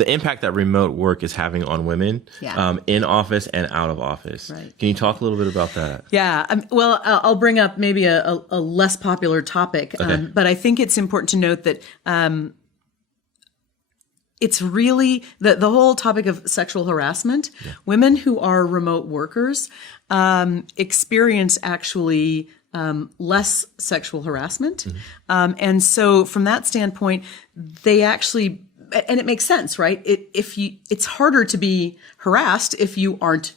the impact that remote work is having on women in office and out of office. Right. Can you talk a little bit about that? Yeah. Well, I'll bring up maybe a less popular topic, but I think it's important to note that it's really the whole topic of sexual harassment. Yeah. Women who are remote workers experience actually less sexual harassment. And so from that standpoint, they actually, and it makes sense, right? It's harder to be harassed if you aren't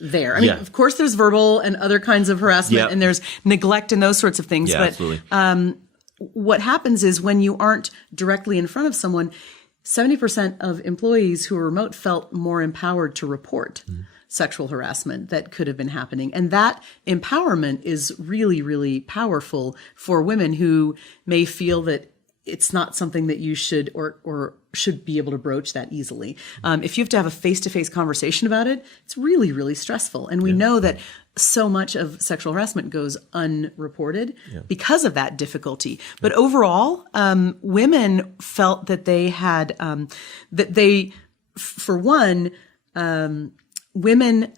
there. I mean, of course there's verbal and other kinds of harassment and there's neglect and those sorts of things. Yeah, but absolutely. What happens is when you aren't directly in front of someone, 70% of employees who are remote felt more empowered to report sexual harassment that could have been happening. And that empowerment is really, really powerful for women who may feel that it's not something that you should or should be able to broach that easily. If you have to have a face-to-face conversation about it, it's really, really stressful. And we know that so much of sexual harassment goes unreported because of that difficulty. But overall, women felt that they had, for one, women,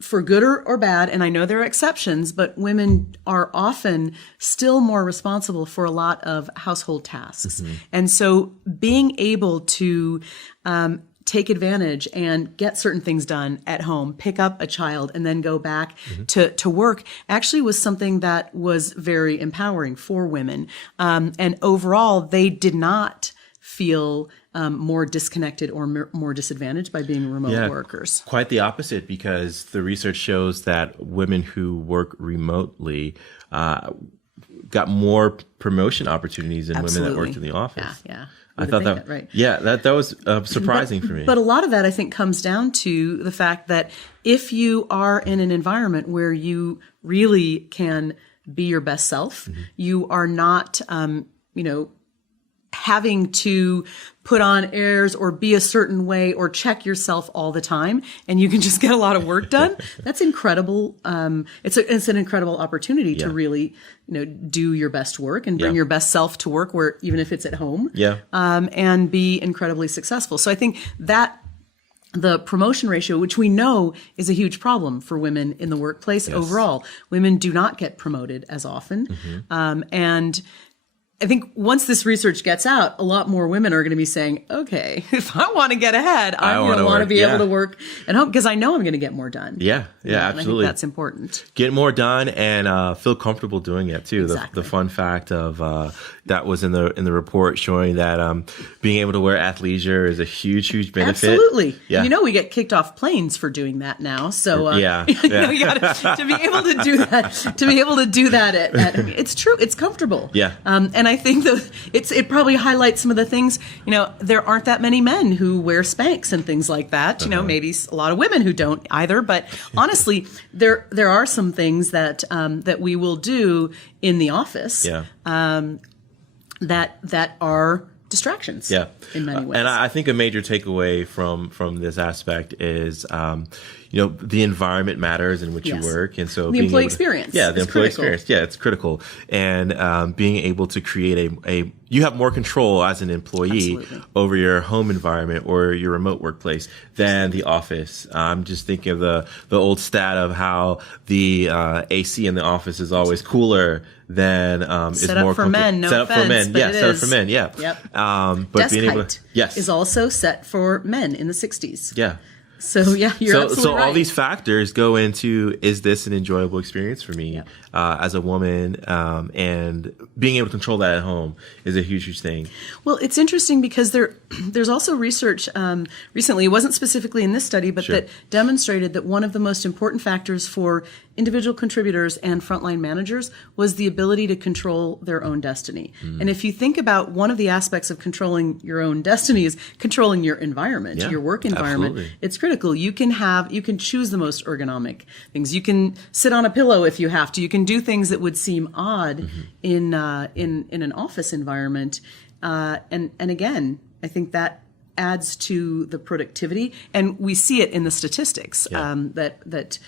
for good or bad, and I know there are exceptions, but women are often still more responsible for a lot of household tasks. And so being able to take advantage and get certain things done at home, pick up a child, and then go back to work actually was something that was very empowering for women. And overall, they did not feel more disconnected or more disadvantaged by being remote workers. Quite the opposite, because the research shows that women who work remotely got more promotion opportunities than women that worked in the office. Yeah. I thought that, right. Yeah, that was surprising for me. But a lot of that, I think, comes down to the fact that if you are in an environment where you really can be your best self, you are not, having to put on airs or be a certain way or check yourself all the time, and you can just get a lot of work done. That's incredible. It's an incredible opportunity to really, do your best work and bring your best self to work, where even if it's at home, and be incredibly successful. So I think that the promotion ratio, which we know is a huge problem for women in the workplace overall, women do not get promoted as often, and I think once this research gets out, a lot more women are going to be saying, okay, if I want to get ahead, I'm going to want to be able to work at home because I know I'm going to get more done. Yeah, absolutely. And I think that's important. Get more done and feel comfortable doing it too. Exactly. The fun fact of that was in the report showing that being able to wear athleisure is a huge benefit. Absolutely. Yeah. We get kicked off planes for doing that now. So you got to be able to do that. To be able to do that it's true. It's comfortable. Yeah. And I think it probably highlights some of the things. There aren't that many men who wear Spanx and things like that. Maybe a lot of women who don't either. But honestly, there are some things that that we will do in the office. That are distractions. In many ways. And I think a major takeaway from this aspect is the environment matters in which you work, and so the employee experience. The employee experience. Yeah, it's critical, and being able to create you have more control as an employee over your home environment or your remote workplace than the office. I'm just thinking of the old stat of how the AC in the office is always cooler than set up for men. No offense, set up for men. But Set up for men. Yeah. Yep. But desk being able height to, is also set for men in the 60s. Yeah. So you're absolutely so right. all these factors go into, is this an enjoyable experience for me as a woman? And being able to control that at home is a huge thing. Well, it's interesting because there's also research recently, it wasn't specifically in this study, but that demonstrated that one of the most important factors for individual contributors and frontline managers was the ability to control their own destiny. And if you think about one of the aspects of controlling your own destiny is controlling your environment, your work environment. Absolutely. It's critical. You can choose the most ergonomic things. You can sit on a pillow if you have to. You can do things that would seem odd in an office environment. And again, I think that adds to the productivity, and we see it in the statistics that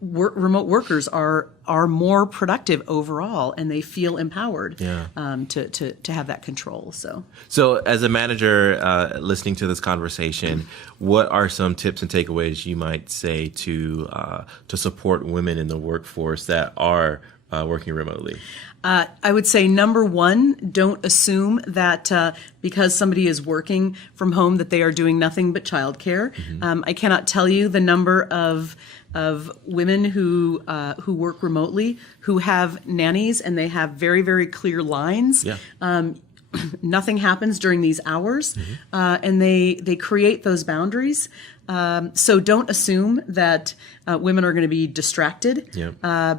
remote workers are more productive overall, and they feel empowered Yeah. To have that control. So as a manager listening to this conversation, what are some tips and takeaways you might say to support women in the workforce that are working remotely? I would say, number one, don't assume that because somebody is working from home that they are doing nothing but childcare. I cannot tell you the number of women who work remotely who have nannies, and they have very, very clear lines. Yeah. Nothing happens during these hours, and they create those boundaries. So don't assume that women are going to be distracted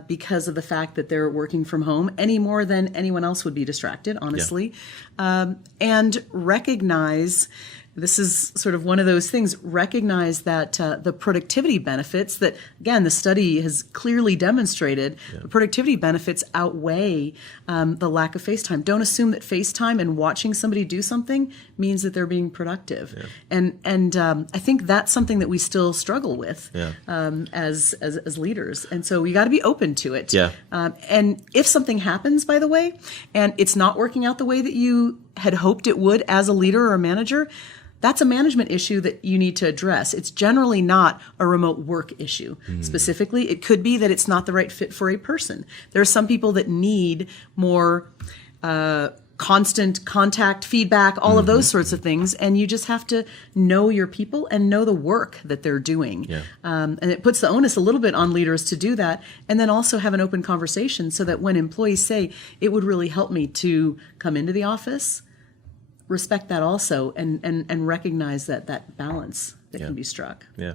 because of the fact that they're working from home any more than anyone else would be distracted, honestly. And recognize, this is sort of one of those things, recognize that the productivity benefits that, again, the study has clearly demonstrated, the productivity benefits outweigh the lack of face time. Don't assume that face time and watching somebody do something means that they're being productive. And I think that's something that we still struggle with as leaders. And so we got to be open to it. And if something happens, by the way, and it's not working out the way that you had hoped it would as a leader or a manager, that's a management issue that you need to address. It's generally not a remote work issue. Specifically, it could be that it's not the right fit for a person. There are some people that need more constant contact, feedback, all of those sorts of things, and you just have to know your people and know the work that they're doing. And it puts the onus a little bit on leaders to do that, and then also have an open conversation so that when employees say, it would really help me to come into the office, respect that also, and recognize that balance that can be struck. Yeah.